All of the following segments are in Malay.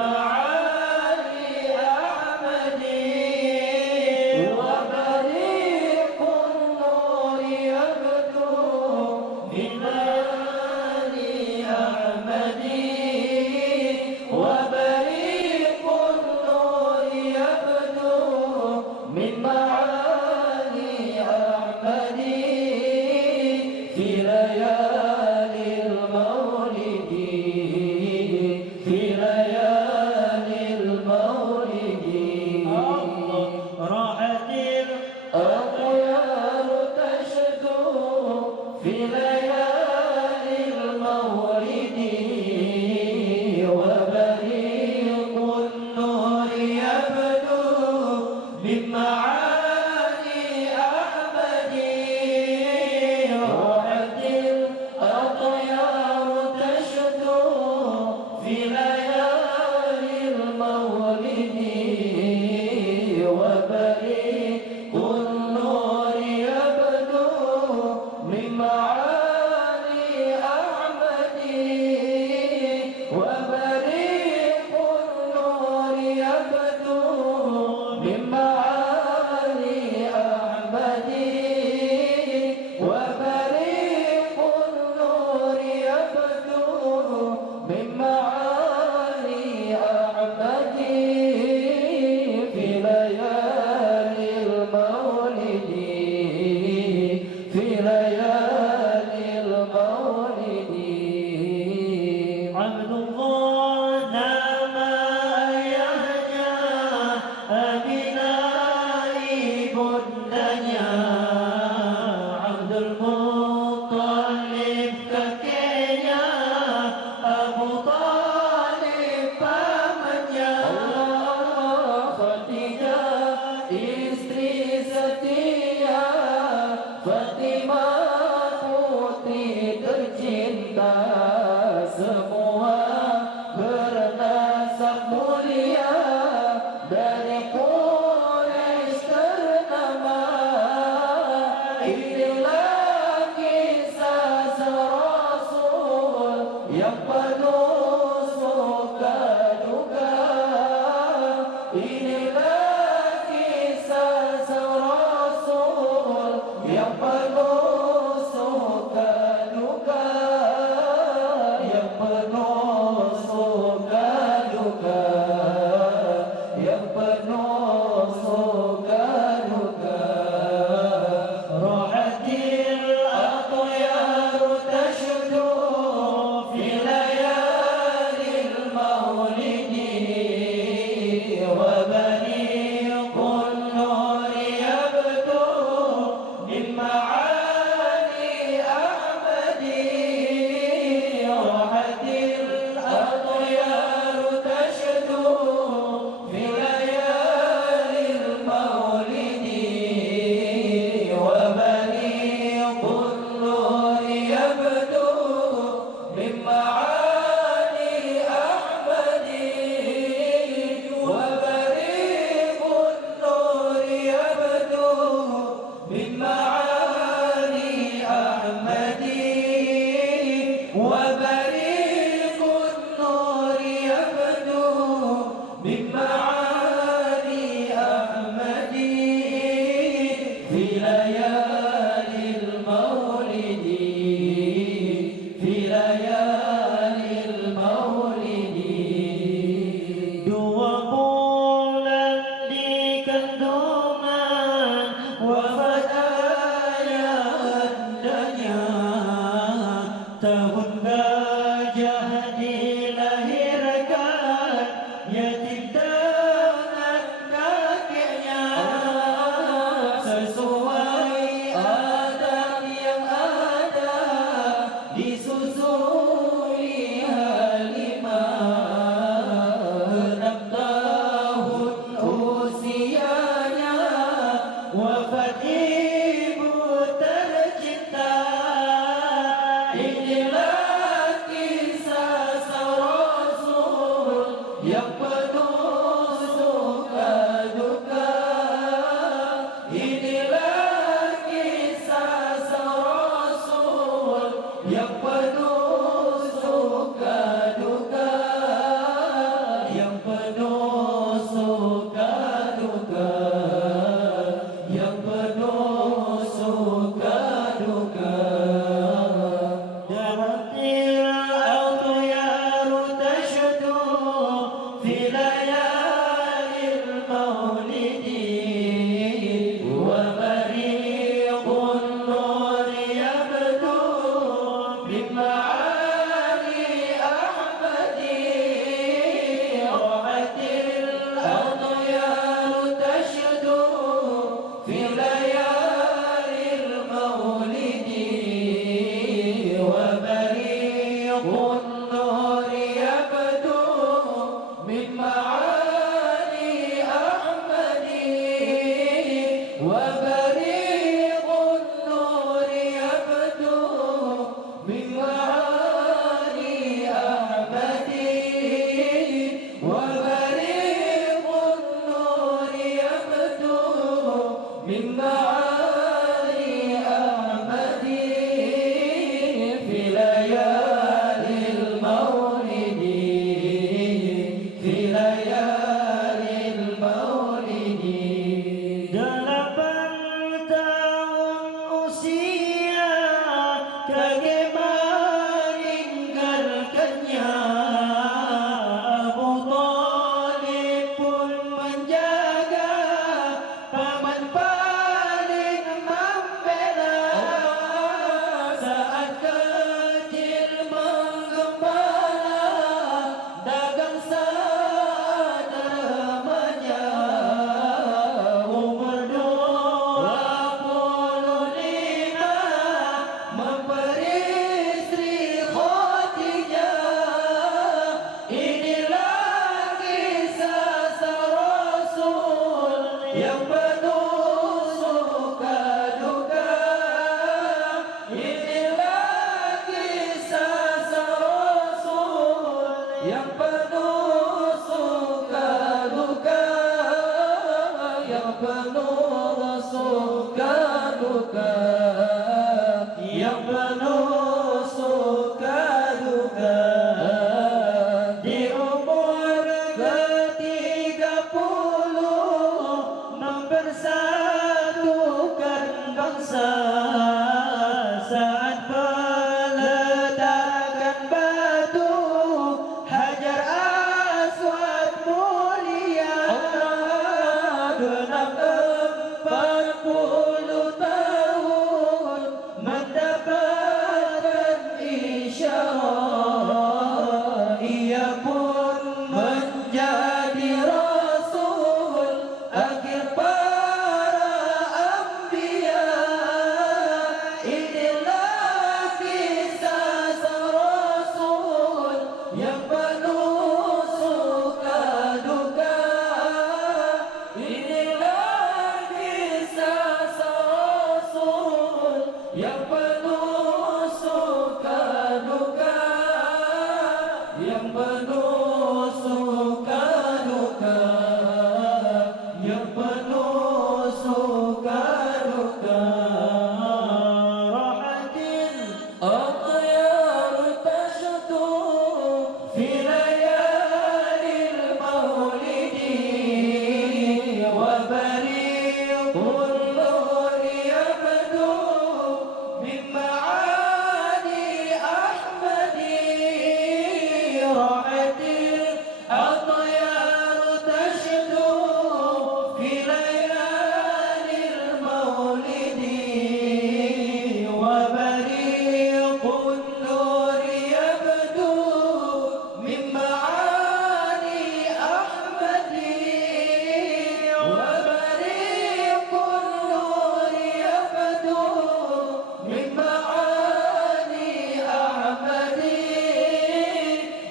معالي أحمد وبريق النور يبدو من معالي أحمد وبريق النور يبدو من معالي أحمد في ليالي المولد في ليالي المولد راحت الأطيار تشدو في ليالي المولد وبريق النور يبدو من معالي أحمد راحت الأطيار تشدو في ليالي المولد وبريق النور يبدو من معالي أحمد وبريق النور يبدو من معالي أحمد وبريق النور يبدو من معالي أحمد في ليالي المولد في ليالي المولد عبد الله نام يهجى بنائب الدنيا عبد المطلب ككينيا أبو طالب فمنيا خديجة istri setia Fatimah putri tercinta semua bernasab mulia dari Quraisy ternama inilah kisah Rasul yang penuh suka duka inilah kisah Rasul yang penuh suka duka yang penuh suka duka yang penuh suka duka rahatil athyar tashdu fi layalil maulid wa bariq النور يبدو من معالي أحمد راحت الأطيار تشدو في ليالي المولد وبريق النور يبدو من معالي أحمد وبريق النور يبدو من معالي أحمد وبريق النور يبدو من معالي أحمد في ليالي المولد في ليالي المولد dua bulan di kandungan wafat ayahnya tahun gajah dilahirkan yatim dengan kakeknya sesuai adat yang ada disusui Halimah 6 tahun usianya wafat ibu tercinta inilah kisah Rasul yang penuh suka duka inilah kisah Rasul yang penuh suka duka yang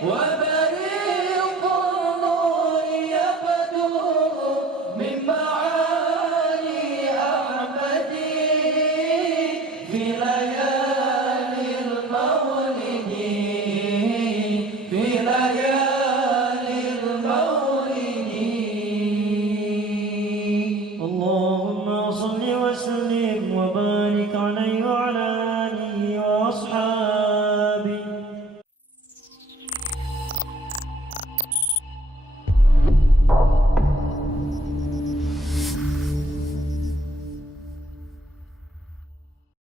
wa